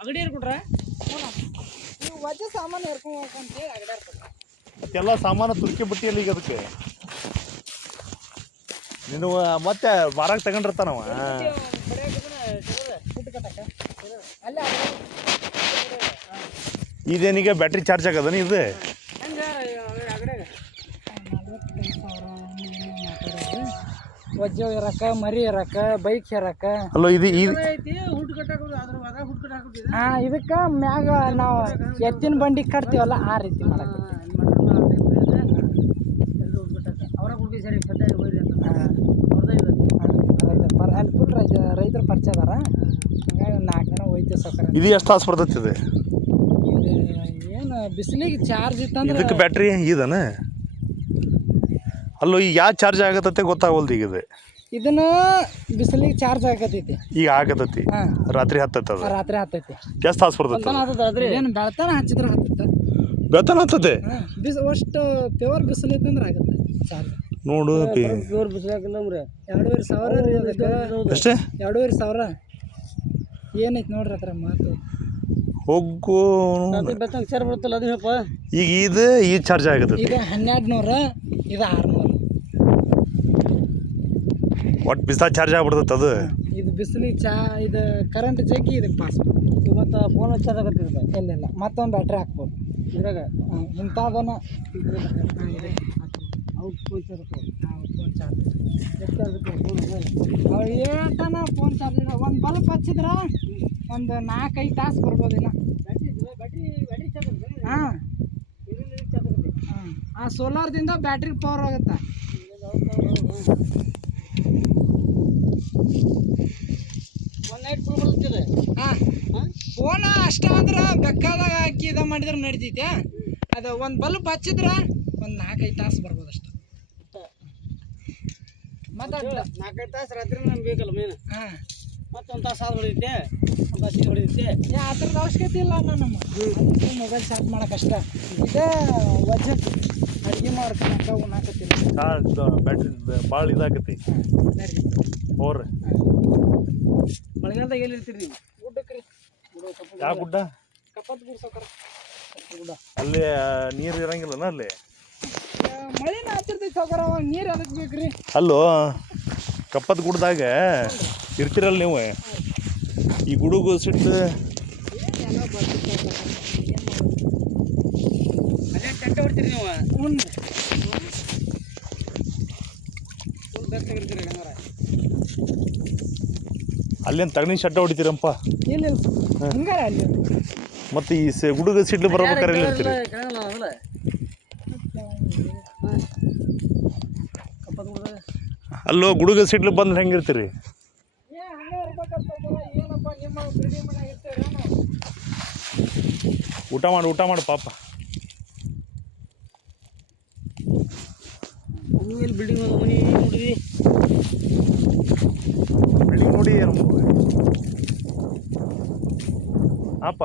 ಅಗಡಿಯರ ಕೊಟ್ರ ನೀವು ವಜ್ಜೆ ಸಾಮಾನು ಹೇರ್ಕೊಂಡು ಹೋಗ್ಕೊಂತೇಳಿ ಅಗಡ್ಯಾರ ಮತ್ತೆಲ್ಲ ಸಾಮಾನು ತುರ್ಕಿ ಬಿಟ್ಟಿಯಲ್ಲಿ ಈಗ ಅದಕ್ಕೆ ನೀನು ಮತ್ತೆ ವಾರಾಗ ತಗೊಂಡಿರ್ತಾನವ ಇದೇನೀಗ ಬ್ಯಾಟ್ರಿ ಚಾರ್ಜ್ ಆಗದನ ಇದು ವಜ್ಜೆ ಇರಕ ಮರಿ ಇರಕ ಬೈಕ್ ಇರಕ ಅಲ್ಲೋ ಇದು ಇದಕ್ಕೆ ಮ್ಯಾಗ ನಾವು ಎತ್ತಿನ ಬಂಡಿ ಕಟ್ತೀವಲ್ಲ ಆ ರೀತಿ ಮಾಡಕ್ಕೆ ಅಲ್ಲಿ ಫುಲ್ ರೈತರ ಪರಿಚಯ ಅದಾರ ಹಂಗಾಗಿ ಒಂದು 4 ದಿನ ಹೋಯ್ತೀವಿ ಸಕ್ಕರೆ. ಇದು ಎಷ್ಟು ತಾಸು ಬರ್ತೈತಿ ಇದು ಏನು ಬಿಸಿಲಿಗೆ ಚಾರ್ಜ್ ಇತ್ತಂದ್ರೆ ಇದಕ್ಕೆ ಬ್ಯಾಟ್ರಿ ಇದನ ಅಲ್ಲೋ ಈಗ ಯಾವ ಚಾರ್ಜ್ ಆಗತ್ತತೆ ಗೊತ್ತಾಗಲ್ದು ಈಗ ಇದು ಇದನ್ನ ಬಿಸಿಲಿಗೆ ಚಾರ್ಜ್ ಆಗತೈತಿ ಈಗ ಆಗತೈತಿ ರಾತ್ರಿ ಹತ್ತೈತೆ ಅದು ರಾತ್ರಿ ಹತ್ತೈತಿ ಎಷ್ಟು ತಾಸು ಬರ್ತೈತಿ ಏನು ಬೆಳ್ತಾನ ಹಚ್ಚಿದ್ರೆ ಹತ್ತೈತೆ ಬೆಳ್ತಾನ ಹತ್ತತೆ ಅಷ್ಟು ಪ್ಯೂರ್ ಬಿಸಿಲು ಐತಂದ್ರೆ ಆಗುತ್ತೆ ಚಾರ್ಜ್ ನೋಡು ಪ್ಯೂರ್ ಬಿಸಿಲಾಗಿಲ್ಲ 2,500 ರೀ ಅದಕ್ಕೆ ಅಷ್ಟೇ 2,500 ಏನೈತಿ ನೋಡ್ರಿ ಅದ್ರ ಮಾತು ಹೋಗು ಚಾರ್ಜ್ ಬರುತ್ತಲ್ಲ ಅದು ಹೇಳಪ್ಪ ಈಗ ಇದು ಈ ಚಾರ್ಜ್ ಆಗತೈತಿ ಇದು 1,200 ಇದು 600 ಒಟ್ಟು ಬಿಸ್ತಾ ಚಾರ್ಜ್ ಆಗ್ಬಿಡ್ತೈತೆ ಅದು ಇದು ಬಿಸಿಲಿಗೆ ಇದು ಕರೆಂಟ್ ಜಗ್ಗಿ ಇದಕ್ಕೆ ಪಾಸ್ ಮತ್ತು ಫೋನ್ ಚಾರ್ಜ್ ಆಗತ್ತಿರುತ್ತೆ ಇಲ್ಲ ಮತ್ತೊಂದು ಬ್ಯಾಟ್ರಿ ಹಾಕ್ಬೋದು ಇದ್ರಾಗ ಇಂಥದನ್ನ ಫೋನ್ ಚಾರ್ಜ್ ಏಟನ ಫೋನ್ ಚಾರ್ಜ್ ಒಂದು ಬಲ್ಬ್ ಹಚ್ಚಿದ್ರೆ ಒಂದು 4-5 ತಾಸು ಬರ್ಬೋದು ಇನ್ನು ಬ್ಯಾಟ್ರಿ ಚಾರ್ಜ್ ಹಾಂ ಆ ಸೋಲಾರ್ದಿಂದ ಬ್ಯಾಟ್ರಿ ಪವರ್ ಹೋಗುತ್ತೆ ಒಂದು ನೈಟ್ ಫುಲ್ ಬರ್ತದೆ ಹಾಂ ಫೋನ್ ಅಷ್ಟ ಅಂದ್ರೆ ಬೇಕಾದಾಗ ಹಾಕಿ ಇದು ಮಾಡಿದ್ರೆ ನಡಿತೈತೆ ಅದು ಒಂದು ಬಲ್ಬ್ ಹಚ್ಚಿದ್ರೆ ಒಂದು 4-5 ತಾಸು ಬರ್ಬೋದು ಅಷ್ಟೆ ಮತ್ತೆ 4-5 ತಾಸು ರಾತ್ರಿ ನಮ್ಗೆ ಬೇಕಲ್ಲ ಮೇನ್ ಹಾಂ ಮತ್ತೊಂದು ತಾಸು ಆದ ಹೊಡಿಯುತ್ತೆ ಒಂದು ತಾಸು ಹೊಡಿಯುತ್ತೆ ಆ ಥರದ ಅವಶ್ಯಕತೆ ಇಲ್ಲ ನಮ್ಮ ಮೊಬೈಲ್ ಚಾರ್ಜ್ ಮಾಡೋಕ್ಕಷ್ಟ ಇದೇ ವಜ್ಜೆ ಅಡುಗೆ ಮಾಡ್ಕೊಳಕ ಉಣ್ಣಾಕತ್ತಿಲ್ಲ ಬ್ಯಾಟ್ರಿ ಭಾಳ ಇದಾಗತಿ ಹೋರ್ ಮಳೆಗಾಲದಾಗ ಎಲ್ಲಿ ಇರ್ತೀರಿ ನೀವು ಗುಡ್ಡಕ್ಕೆ ರೀ ಯಾವ ಗುಡ್ಡ ಕಪ್ಪತ್ ಗುಡ್ ಸೌಕರ ಗುಡ್ಡ ಅಲ್ಲಿ ನೀರು ಇರಂಗಿಲ್ಲನ ಅಲ್ಲಿ ಮಳೆನ ಹಚ್ಚಿರ್ತೈತಿ ಸೌಕರ ನೀರು ಅದಕ್ಕೆ ಬೇಕ್ರಿ ಅಲ್ಲೋ ಕಪ್ಪತ್ ಗುಡ್ಡದಾಗ ಇರ್ತಿರಲ್ಲ ನೀವು ಈ ಗುಡುಗು ಸಿಟ್ಟು ಅಲ್ಲೇ ಟೆಂಟ್ ಹೊಡ್ತೀರಿ ನೀವು ಹ್ಞೂ ಫುಲ್ ಬೆಸ್ತಾಗಿರ್ತೀರಿ ಹಂಗಾರ ಅಲ್ಲೇನು ತಗಣಿ ಶಡ್ಡ ಹೊಡಿತೀರಪ್ಪ ಇಲ್ಲ ಹಿಂಗಾರ ಅಲ್ಲಿ ಮತ್ತು ಈ ಗುಡುಗು ಸಿಡ್ಲು ಬರ್ಬೇಕಾರೆ ಎಲ್ಲಿ ಇರ್ತೀರಿ ಅಲ್ಲೋ ಗುಡುಗು ಸಿಡ್ಲು ಬಂದ್ರೆ ಹೆಂಗಿರ್ತೀರಿ ಊಟ ಮಾಡು ಪಾಪ ಎಲ್ಲಿ ಬಿಲ್ಡಿಂಗ್ ಮನೆ ನೋಡಿದ್ವಿ ಬಿಲ್ಡಿಂಗ್ ನೋಡಿ ಅಪ್ಪ